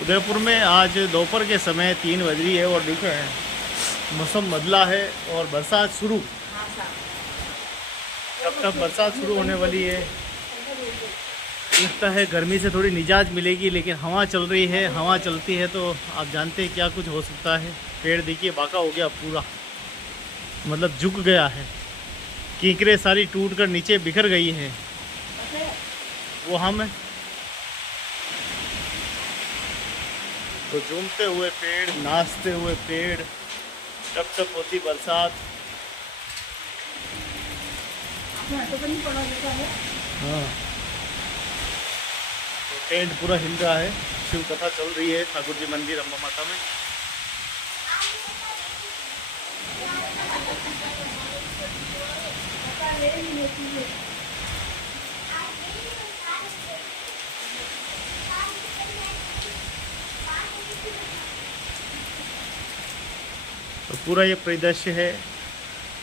उदयपुर में आज दोपहर के समय 3 बज रही है और देख रहे हैं मौसम बदला है और बरसात शुरू। कब तक बरसात शुरू होने वाली है। लगता है गर्मी से थोड़ी निजात मिलेगी, लेकिन हवा चल रही है। हवा चलती है तो आप जानते हैं क्या कुछ हो सकता है। पेड़ देखिए बाका हो गया पूरा, मतलब झुक गया है। कीकरें सारी टूट कर नीचे बिखर गई है। वो हम तो झूमते हुए पेड़, नाचते हुए पेड़, टप टप होती बरसात। हाँ, तो टेंट पूरा हिल रहा है। शिव कथा चल रही है ठाकुर जी मंदिर अम्बा माता में। तो पूरा ये परिदृश्य है।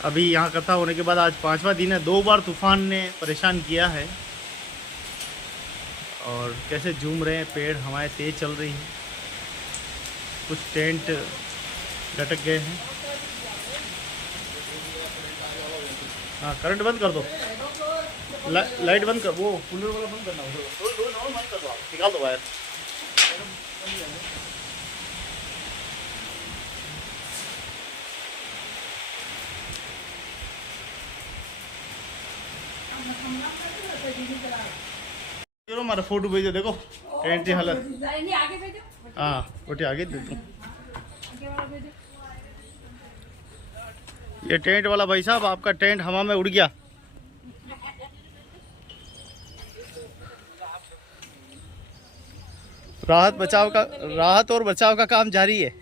अभी यहाँ कथा होने के बाद आज 5वां दिन है। 2 बार तूफान ने परेशान किया है। और कैसे झूम रहे हैं पेड़, हवाएं तेज चल रही हैं। कुछ टेंट लटक गए हैं। हाँ, करंट बंद कर दो, लाइट बंद कर, वो कूलर वाला बंद करना, बंद कर दो, आप निकाल दो वायर। हमारा फोटो भेजो, देखो टेंट की हालत। हाँ, फोटो आगे दे दूँ। ये टेंट वाला भाई साहब, आपका टेंट हवा में उड़ गया। राहत और बचाव का काम जारी है।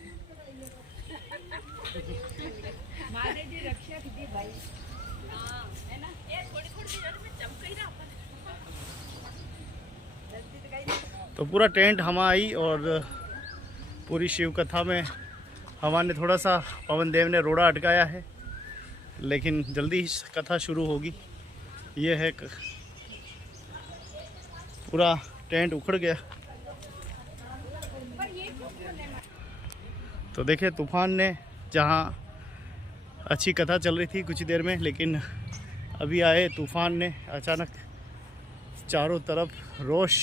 तो पूरा टेंट हवा आई और पूरी शिव कथा में हवा ने थोड़ा सा, पवन देव ने रोड़ा अटकाया है, लेकिन जल्दी ही कथा शुरू होगी। ये है पूरा टेंट उखड़ गया। तो देखिए तूफान ने, जहाँ अच्छी कथा चल रही थी कुछ देर में, लेकिन अभी आए तूफान ने अचानक चारों तरफ रोश,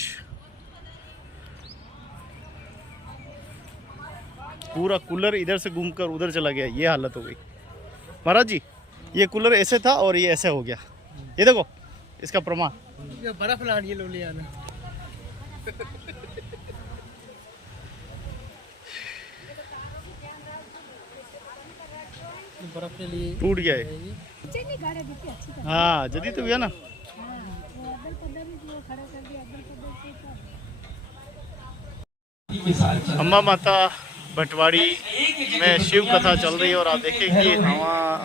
पूरा कूलर इधर से घूमकर उधर चला गया। ये हालत हो गई महाराज जी। ये कूलर ऐसे था और ये ऐसे हो गया। ये देखो इसका प्रमाण। ये बर्फ लानी है लोलियाना। बर्फ के लिए टूट गया है। हाँ, जदी तो गया ना। अम्बा माता भटवाड़ी में शिव कथा चल रही है और आप देखिए कि हवा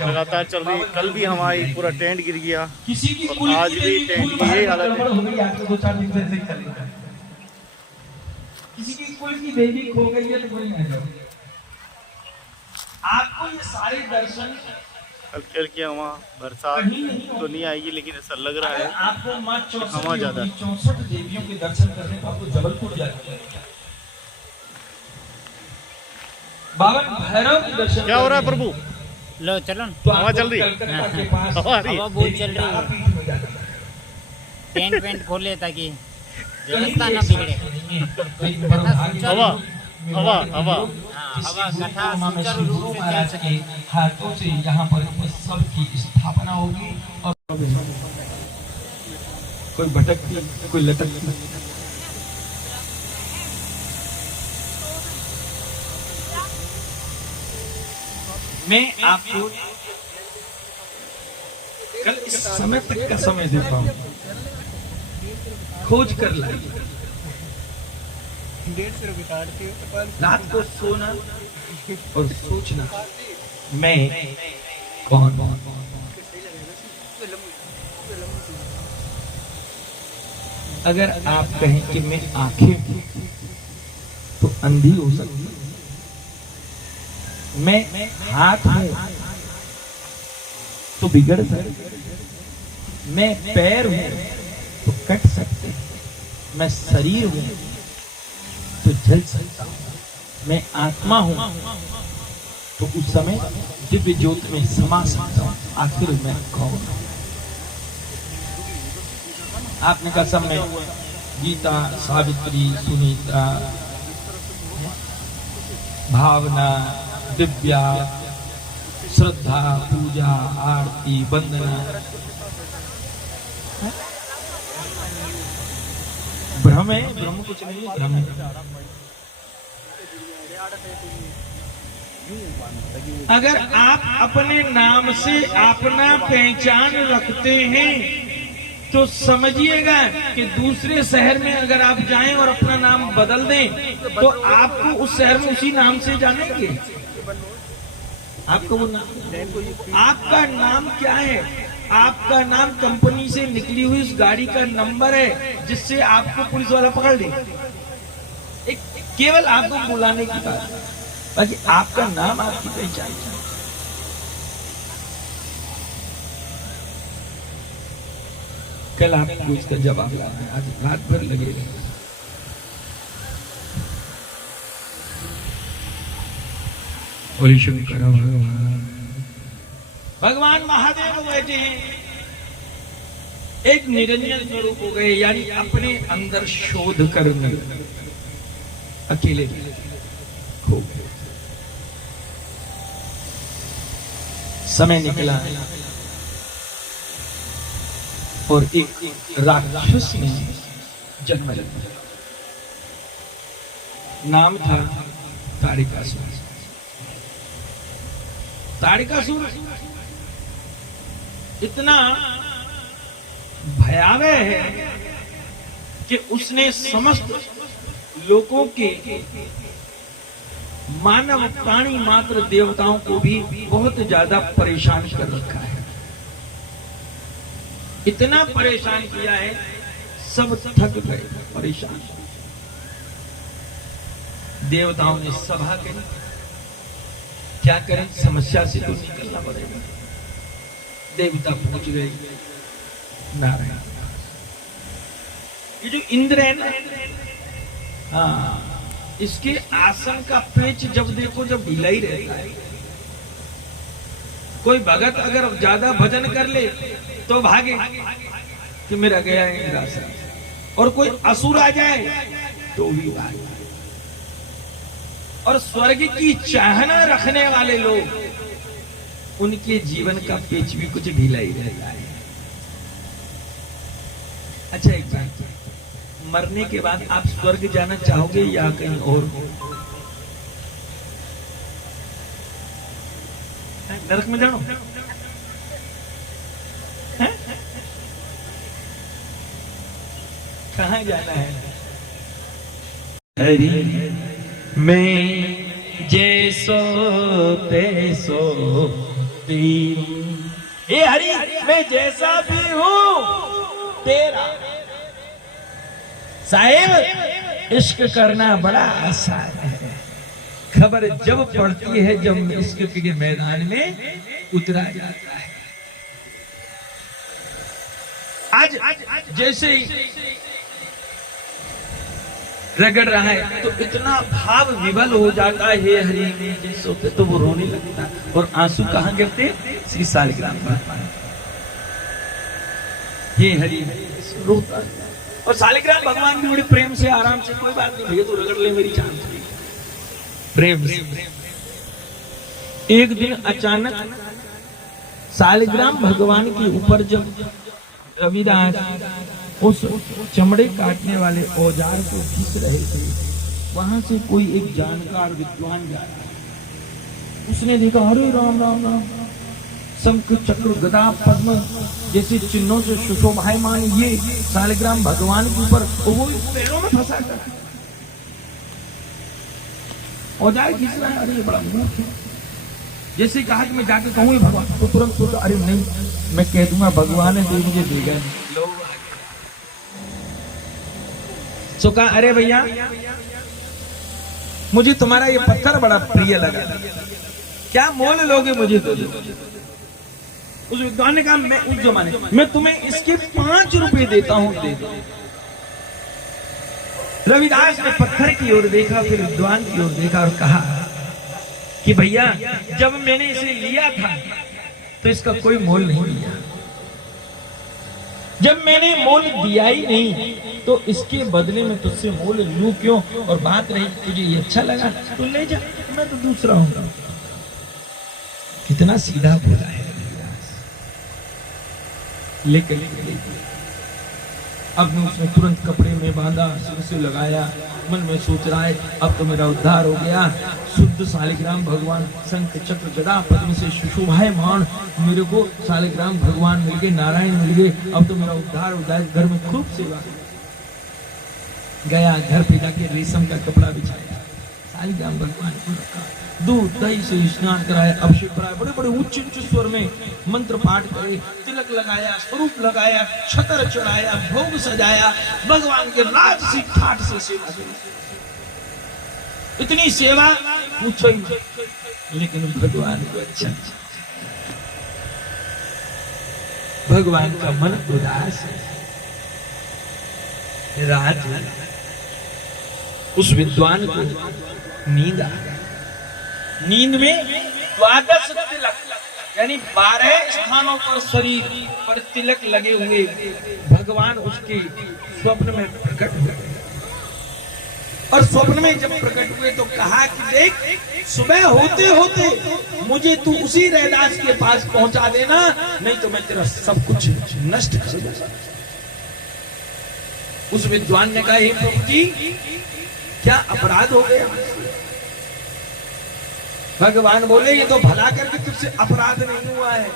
लगातार चल रही है। कल भी हमारी पूरा टेंट गिर गया और आज भी टेंट की यही हालत है। किसी की कुल की देवी खो गई है तो कोई नहीं जाओ। आपको ये सारे दर्शन हल्की हल्की हवा, बरसात तो नहीं आएगी, लेकिन ऐसा लग रहा है हवा ज्यादा। 64 देवियों के दर्शन करने को आपको जबलपुर जाना है। बाबा भैरव के दर्शन क्या हो रहा है प्रभु? लो चलो, तो हवा चल रही है। हवा बहुत चल रही है। टेंट वेंट खोले ताकि व्यवस्था ना बिगड़े। हवा हवा हवा हवा कथा सुचारू रूप से चल सके। हाथों से यहाँ पर सबकी स्थापना होगी और कोई भटकती, कोई लटकती। मैं आपको कल इस समय तक का समय देता हूँ, खोज कर लाइए। 150 रुपये काटती हो। रात को सोना और सोचना मैं कौन। अगर आप कहें कि मैं आंखें हूं तो अंधी हो सकती, मैं हाथ हूं तो बिगड़ सकते, मैं पैर हूं तो कट सकते, मैं शरीर हूं तो जल सकता हूं, मैं आत्मा हूं तो उस समय दिव्य ज्योति में समा सकता हूं। आखिर मैं कौन हूं? आपने कहा सब में गीता, सावित्री, सुनीता, भावना, दिव्या, श्रद्धा, पूजा, आरती, वंदना, भ्रम है, भ्रम कुछ नहीं है, भ्रम है। अगर आप अपने नाम से अपना पहचान रखते हैं तो समझिएगा कि दूसरे शहर में अगर आप जाएं और अपना नाम बदल दें तो आपको उस शहर में उसी नाम से जानेंगे। आपका वो नाम, आपका नाम क्या है? आपका नाम कंपनी से निकली हुई उस गाड़ी का नंबर है जिससे आपको पुलिस वाला पकड़ ले। एक केवल आपको बुलाने की बात, बाकी आपका नाम आपकी पहचान है। कल आपको इसका जवाब लाना है, आज रात भर लगेगा। भगवान महादेव बैठे हैं, एक निरंजन स्वरूप हो गए, यानी अपने अंदर शोध करने अकेले खो गए। समय निकला और एक राक्षस ने जन्म लिया, नाम था ताड़िकासुर। ताड़िकासुर इतना भयावह है कि उसने समस्त लोगों के मानव प्राणी मात्र देवताओं को भी बहुत ज्यादा परेशान कर रखा है। इतना परेशान किया है, सब थक गए, परेशान। देवताओं ने सभा करी, क्या करें, समस्या से तो निकलना पड़ेगा। देवता पहुंच गए, नारायण, ये जो इंद्र है ना, हाँ, इसके आसन का पेच जब देखो जब ढीला ही रहता है। कोई भगत अगर ज्यादा भजन कर ले तो भागे कि मेरा गया है इंद्रासन, और कोई असुर आ जाए तो भी भागे। और स्वर्ग की चाहना रखने वाले लोग, उनके जीवन का पेच भी कुछ ढीला ही रहता है। अच्छा, एक बात, मरने के बाद आप स्वर्ग जाना चाहोगे या कहीं और? नरक में जानो? कहाँ जाना है? हरि मैं जैसो तैसो हे हरि, मैं जैसा भी हूँ तेरा। साहेब, इश्क करना बड़ा आसान है, खबर जब पड़ती है जब इश्क के मैदान में उतरा जाता है। आज जैसे रगड़ रहा है तो इतना भाव विवल हो जाता है, हे हरि में जैसो, तो वो रोने लगता है। और आंसू कहाँ गिरते? श्री सालिग्राम भगवान, हे हरि रोता है। और सालिग्राम भगवान भी बड़े प्रेम से, आराम से, कोई बात नहीं भैया, तू रगड़ ले मेरी जान, प्रेम से। एक दिन अचानक सालिग्राम भगवान के ऊपर जब रविदास उस चमड़े काटने वाले औजार को घिस रहे थे, वहां से कोई एक जानकार विद्वान जा रहा है। उसने देखा, अरे राम राम राम, शंख चक्र गदा पद्म जैसे चिन्हों से सुशोभायमान ये सालिग्राम भगवान के ऊपर, वो पैरों में फंसा कर औजार घिस रहा है। अरे बड़ा मूर्ख है। जैसे कहा कि मैं जाके कहूँ भगवान, तो तुरंत सोचा, अरे नहीं, मैं कह दूंगा भगवान ने दे मुझे देगा। तो कहा, अरे भैया मुझे तुम्हारा ये पत्थर बड़ा प्रिय लगा, क्या मोल लोगे मुझे? तो उस विद्वान ने कहा, मैं उस जमाने मैं तुम्हें इसके 5 रुपए देता हूं, दे दो। रविदास ने पत्थर की ओर देखा, फिर विद्वान की ओर देखा और कहा कि भैया जब मैंने इसे लिया था तो इसका कोई मोल नहीं लिया, जब मैंने मोल दिया ही नहीं तो इसके बदले में तुझसे मोल लूं क्यों? और बात रही तुझे ये अच्छा लगा तो ले जा, मैं तो दूसरा हूं। कितना सीधा बोला है लेकिन अब मैं उसने तुरंत कपड़े में बांधा, सिर से लगाया, मन में सोच रहा है अब तो मेरा उद्धार हो गया। शुद्ध शालिग्राम भगवान शंख चक्र गदा पद्म से सुशोभायमान मेरे को शालिग्राम भगवान मिल गए, नारायण मिल गए, अब तो मेरा उद्धार हो जाए। घर में खूब सेवा गया, घर पे जाके रेशम का कपड़ा बिछाया, शालिग्राम भगवान को रखा, दूध दही से स्नान कराया, अभिषेक कराया, बड़े बड़े उच्च उच्च स्वर में मंत्र पाठ करे, तिलक लगाया, स्वरूप लगाया, छतर चढ़ाया, भोग सजाया, भगवान के राज से ठाट से सेवा की। इतनी सेवा पूछो ही, लेकिन भगवान को अच्छा, भगवान का मन उदास है। रात उस विद्वान को नींद आ गई। नींद में 12 तिलक यानी 12 स्थानों पर शरीर पर तिलक लगे हुए भगवान उसके स्वप्न में प्रकट हुए। और स्वप्न में जब प्रकट हुए तो कहा कि देख सुबह होते होते मुझे तू उसी रैदास के पास पहुंचा देना, नहीं तो मैं तेरा सब कुछ नष्ट कर दूंगा। उस विद्वान ने कहा हे प्रभु जी क्या अपराध हो गया? भगवान बोले ये तो भला करके तुझसे अपराध नहीं हुआ है,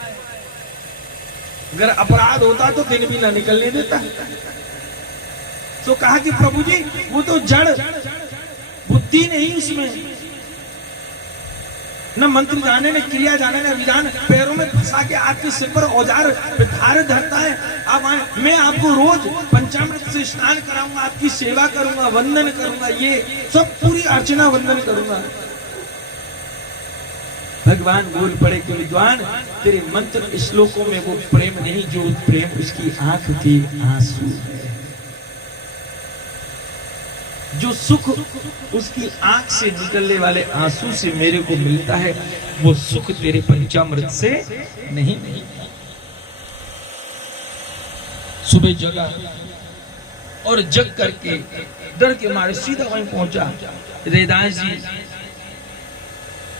अगर अपराध होता तो दिन भी ना निकलने देता। तो कहा कि प्रभु जी वो तो जड़ बुद्धि नहीं, उसमें न मंत्र जाने न क्रिया जाने न विधान, पैरों में फंसा के आपके सिर पर औजार धार धरता है। अब मैं आपको रोज पंचामृत से स्नान कराऊंगा, आपकी सेवा करूंगा, वंदन करूंगा, ये सब पूरी अर्चना वंदन करूंगा। भगवान बोल पड़े कि विद्वान तेरे मंत्र श्लोकों में वो प्रेम नहीं जो प्रेम उसकी आंख के आंसू है, जो सुख उसकी आंख से निकलने वाले आंसू से मेरे को मिलता है वो सुख तेरे पंचामृत से नहीं। सुबह जगा और जग करके डर के मारे सीधा वहीं पहुंचा, रैदास जी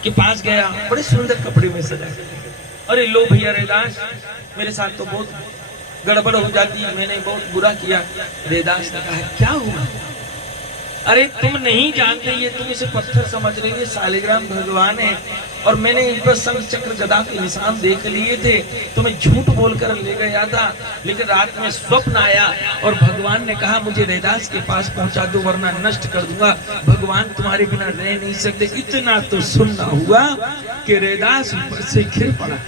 के पास गया, बड़े सुंदर कपड़े में सजा। अरे लो भैया रैदास मेरे साथ तो बहुत गड़बड़ हो जाती है, मैंने बहुत बुरा किया। रैदास ने कहा क्या हुआ? अरे तुम नहीं जानते, ये तुम इसे पत्थर समझ रहे, ये शालिग्राम भगवान है और मैंने इन पर शंख चक्र गदा के निशान देख लिए थे, तुम्हें झूठ बोलकर ले गया था, लेकिन रात में स्वप्न आया और भगवान ने कहा मुझे रैदास के पास पहुंचा दो वरना नष्ट कर दूंगा, भगवान तुम्हारे बिना रह नहीं सकते। इतना तो सुनना हुआ कि रैदास ऊपर से गिर पड़ा।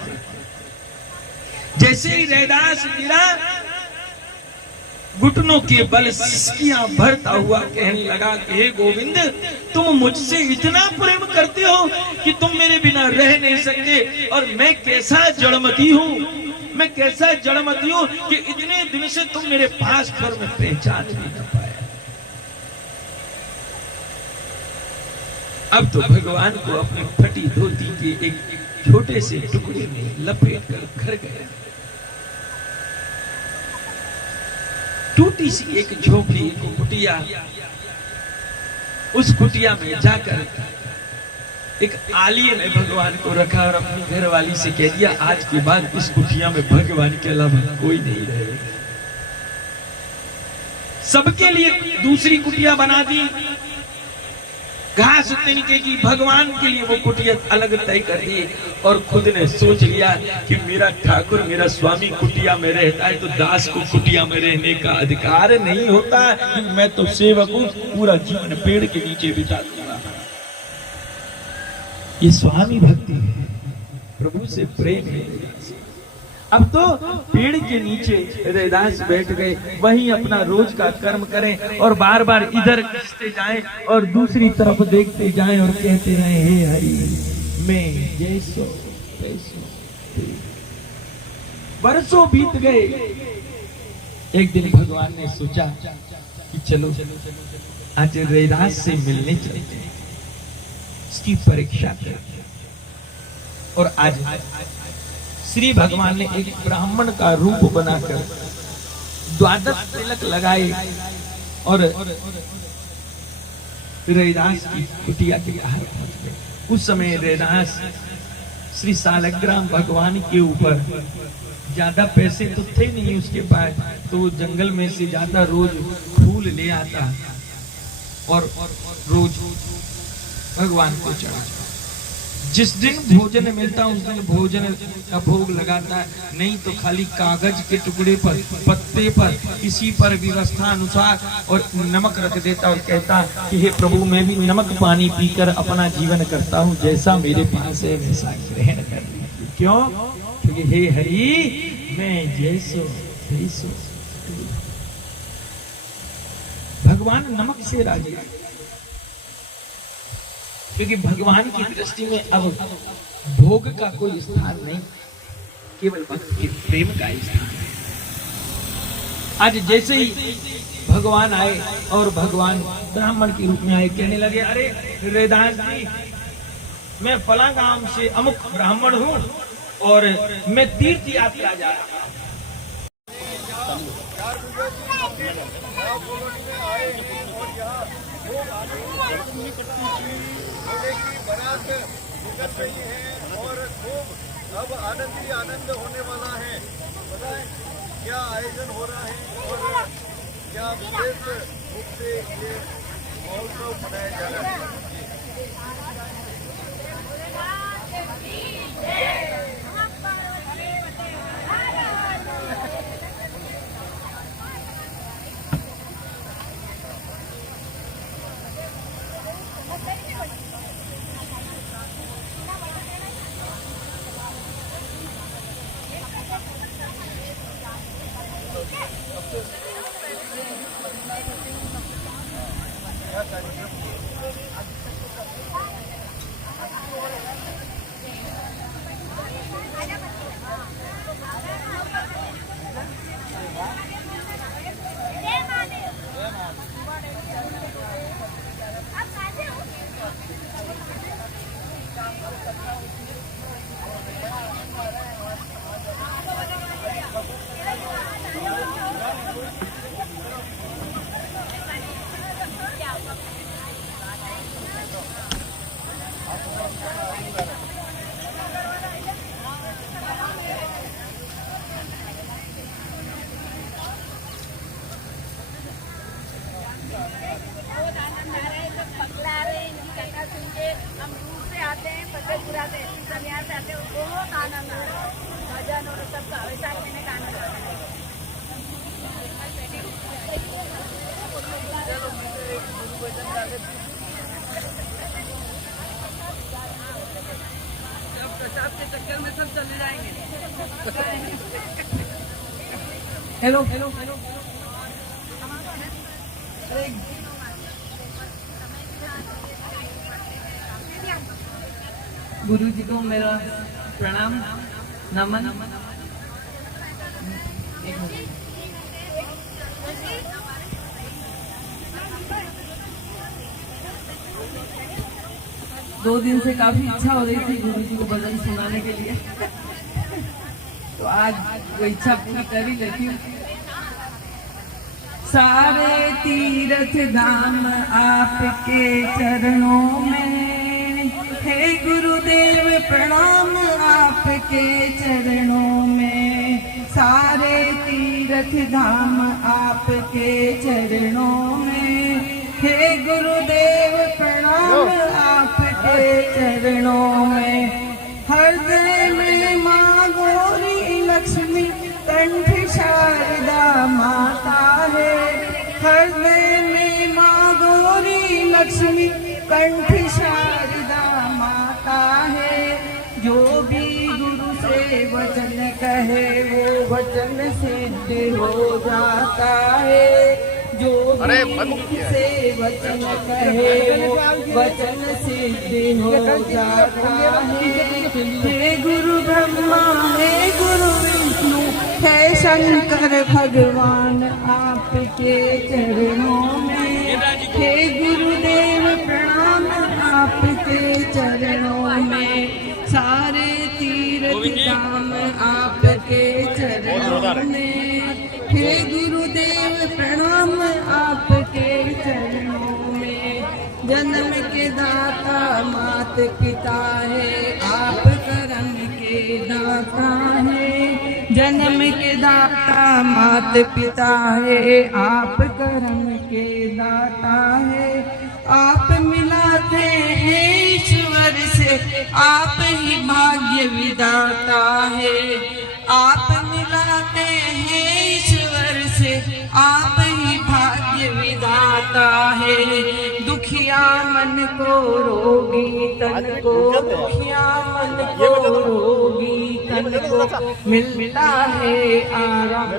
जैसे ही रैदास गिरा घुटनों के बल सिसकियां भरता हुआ कहने लगा कि हे गोविंद तुम मुझसे इतना प्रेम करते हो कि तुम मेरे बिना रह नहीं सकते, और मैं कैसा जड़मती हूँ, मैं कैसा जड़मती हूँ कि इतने दिन से तुम मेरे पास पर मैं पहचान भी न पाया। अब तो भगवान को अपनी फटी धोती के एक छोटे से टुकड़े में लपेट कर घर गया। टूटी सी एक झोपड़ी, एक कुटिया, उस कुटिया में जाकर एक आलिया ने भगवान को रखा और अपनी घरवाली से कह दिया आज के बाद इस कुटिया में भगवान के अलावा कोई नहीं रहेगा। सबके लिए दूसरी कुटिया बना दी, घास तिनके की, भगवान के लिए वो कुटिया अलग तय कर दी और खुद ने सोच लिया कि मेरा ठाकुर मेरा स्वामी कुटिया में रहता है तो दास को कुटिया में रहने का अधिकार नहीं होता, मैं तो सेवक हूं, पूरा जीवन पेड़ के नीचे बिता दूंगा। ये स्वामी भक्ति है, प्रभु से प्रेम है। अब तो पेड़ के नीचे रैदास बैठ गए, वहीं अपना रोज का कर्म करें और बार बार इधर खींचते जाएं और दूसरी तरफ देखते जाएं और कहते रहे हे हरि मैं जैसो तैसो। बरसों बीत गए। एक दिन भगवान ने सोचा कि चलो आज रैदास से मिलने चलते हैं, उसकी परीक्षा करते हैं। और आज श्री भगवान ने एक ब्राह्मण का रूप बनाकर द्वादश तिलक लगाए और रैदास की कुटिया के बाहर पहुंच गए। उस समय रैदास श्री सालग्राम भगवान के ऊपर, ज्यादा पैसे तो थे नहीं उसके पास, तो वो जंगल में से ज्यादा रोज फूल ले आता और रोज भगवान को चढ़ा। जिस दिन भोजन मिलता उस दिन भोजन का भोग लगाता, नहीं तो खाली कागज के टुकड़े पर, पत्ते पर, किसी पर व्यवस्था अनुसार और नमक रख देता और कहता कि हे प्रभु, मैं भी नमक पानी पीकर अपना जीवन करता हूँ, जैसा मेरे पास है वैसा ग्रहण कर लीजिए। क्यों? क्योंकि हे हरि, मैं जैसो तैसो। भगवान नमक से राजी, क्योंकि भगवान की दृष्टि में अब भोग का कोई स्थान नहीं, केवल भक्ति प्रेम का स्थान है। आज जैसे ही भगवान आए और भगवान ब्राह्मण के रूप में आए, कहने लगे, अरे रैदास जी, मैं फला गांव से अमुक ब्राह्मण हूँ और मैं तीर्थ यात्रा जा रहा हूँ। बारात निकल रही है और खूब अब आनंद ही आनंद होने वाला है। पता है क्या आयोजन हो रहा है और क्या विशेष रूप से ये महोत्सव मनाया जा रहा है। हेलो, गुरु जी को मेरा प्रणाम, नमन। दो दिन से काफी इच्छा हो रही थी गुरु जी को भजन सुनाने के लिए, तो आज वो इच्छा पूरी कर ही लेती हूँ। सारे तीर्थ धाम आपके चरणों में, हे गुरुदेव प्रणाम आपके चरणों में। सारे तीर्थ धाम आपके चरणों में, हे गुरुदेव प्रणाम आपके चरणों में। हृदय में माँ गौरी लक्ष्मी, कंठ शारदा माता है। हृदय में माँ गौरी लक्ष्मी, कंठ शारदा माता है। जो भी गुरु से वचन कहे वो वचन सिद्ध हो जाता है। जो भी गुरु से वचन कहे वो वचन सिद्ध हो जाता है। हे गुरु ब्रह्मा, हे गुरु विष्णु, है शंकर भगवान आपके चरणों में, हे गुरुदेव प्रणाम आपके चरणों में, सारे तीर्थ धाम आपके चरणों में, हे गुरुदेव प्रणाम आपके चरणों में, जन्म के दाता मात पिता है आप कर्म के दाता है, जन्म के दाता मात पिता है आप कर्म के दाता है, आप मिलाते हैं ईश्वर से आप ही भाग्य विधाता है, आप मिलाते हैं ईश्वर से आप ही भाग्य विधाता है, दुखिया मन को रोगी तन को, दुखिया मन को रोगी तन को मिलता है आराम,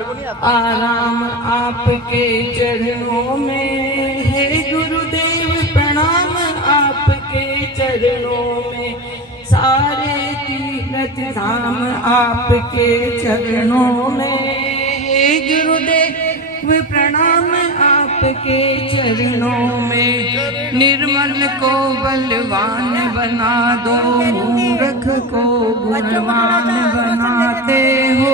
आराम आपके चरणों में, हे गुरुदेव प्रणाम आपके चरणों में, सारे तीर्थ धाम आपके चरणों में, हे गुरुदेव प्रणाम आपके चरणों में, निर्मल को बलवान बना दो, मूर्ख को गुणवान बनाते हो,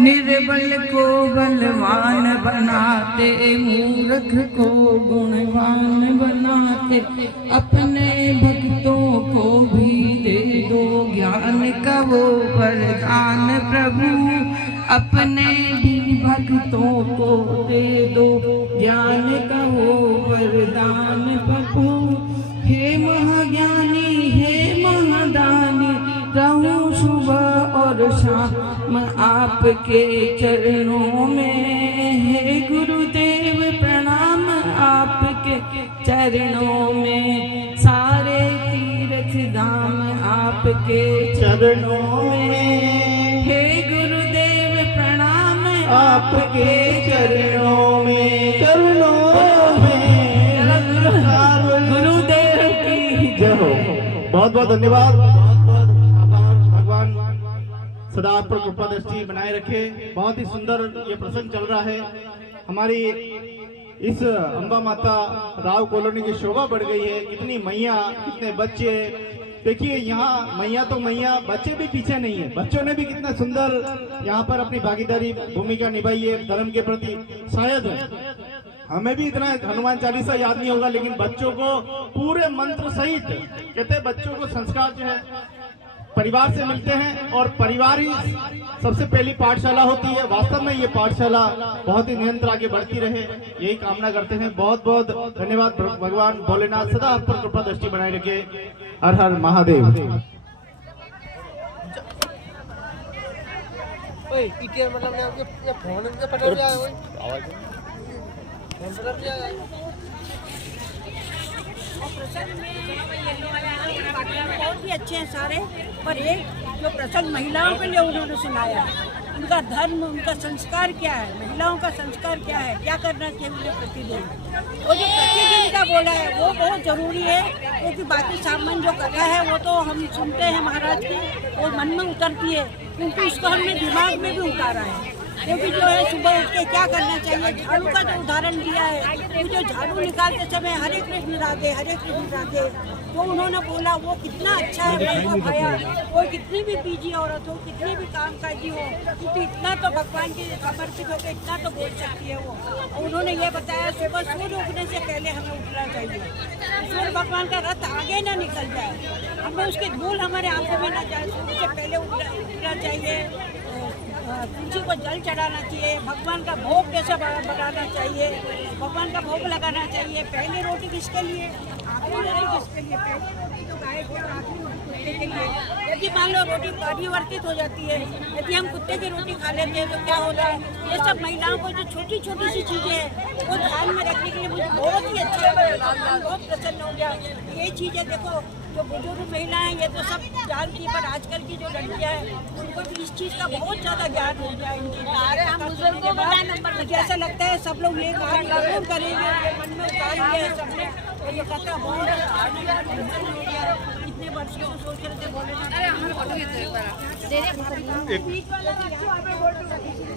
निर्बल को बलवान बनाते, मूर्ख को गुणवान बनाते, अपने भक्तों को भी दे दो ज्ञान का वो वरदान प्रभु, अपने भी भक्तों को दे दो ज्ञान का वो वरदान प्रभु, हे महाज्ञानी हे महादानी, रहूं सुबह और शाम आपके चरणों में, हे गुरुदेव प्रणाम आपके चरणों में, सारे तीर्थ धाम आपके चरणों में, हे गुरुदेव प्रणाम आपके चरणों में, चरणों में, गुरुदेव की जय हो। बहुत बहुत धन्यवाद। भगवान सदा आप पर कृपा दृष्टि बनाए रखे। बहुत ही सुंदर ये प्रसंग चल रहा है। हमारी इस अंबा माता राव कॉलोनी की शोभा बढ़ गई है। कितनी मैया, कितने बच्चे, देखिए यहाँ मैया तो मैया, बच्चे भी पीछे नहीं है। बच्चों ने भी कितना सुंदर यहाँ पर अपनी भागीदारी भूमिका निभाई है धर्म के प्रति। शायद हमें भी इतना हनुमान चालीसा याद नहीं होगा, लेकिन बच्चों को पूरे मंत्र सहित, कहते हैं बच्चों को संस्कार जो है परिवार से मिलते हैं और परिवार ही सबसे पहली पाठशाला होती है। वास्तव में ये पाठशाला बहुत ही निरंतर आगे बढ़ती रहे, यही कामना करते हैं। बहुत बहुत धन्यवाद। भगवान भोलेनाथ सदा आप पर कृपा दृष्टि बनाए रखे। हर हर महादेव। बहुत ही अच्छे हैं सारे, पर एक जो प्रसंग महिलाओं के लिए उन्होंने सुनाया, उनका धर्म, उनका संस्कार क्या है, महिलाओं का संस्कार क्या है, क्या करना चाहिए उन्हें प्रतिदिन, वो जो प्रतिदिन का बोला है वो बहुत जरूरी है। क्योंकि बाकी सामान्य जो कथा है वो तो हम सुनते हैं महाराज की, वो मन में उतरती है, क्योंकि उसको हमने दिमाग में भी उतारा है। क्योंकि जो है सुबह उठ के क्या करना चाहिए, झाड़ू का जो उदाहरण दिया है, वो जो झाड़ू निकालते समय हरे कृष्ण राधे हरे कृष्ण राधे, तो उन्होंने बोला वो कितना अच्छा है मन को भाया। कोई कितनी भी बीजी औरत हो, कितनी भी कामकाजी हो, क्योंकि इतना तो भगवान के समर्पित होकर इतना तो बोल सकती है वो। और उन्होंने ये बताया सुबह सूर्य उगने से पहले हमें उठना चाहिए, सूर्य भगवान का रथ आगे ना निकल जाए, हमें उसकी धूल हमारे आंखों में ना जाए, सूर्य से पहले उठना चाहिए, तुलसी को जल चढ़ाना चाहिए, भगवान का भोग जैसे बनाना चाहिए, भगवान का भोग लगाना चाहिए। पहली रोटी किसके लिए, आखिरी रोटी किसके लिए, पहली रोटी तो गाय की और आखिरी रोटी कुत्ते के लिए। यदि मान लो रोटी परिवर्तित हो जाती है, यदि हम कुत्ते की रोटी खा लेते हैं तो क्या होता है। ये सब महिलाओं को जो छोटी छोटी सी चीज़ें हैं वो ध्यान में रखने के लिए मुझे बहुत ही अच्छा लगा, बहुत प्रसन्न हो गया। ये चीज़ें देखो, जो बुजुर्ग महिलाएं ये तो सब जानती है, पर आजकल की जो लड़कियां हैं उनको भी इस चीज़ का बहुत ज़्यादा ज्ञान हो गया। हम बुजुर्गों को मुझे ऐसा लगता है सब लोग ये काम जरूर करेंगे, मन में उतार लिया है सबने, और ये कहता बहुत इतने वर्षों से सोच रहे थे बोले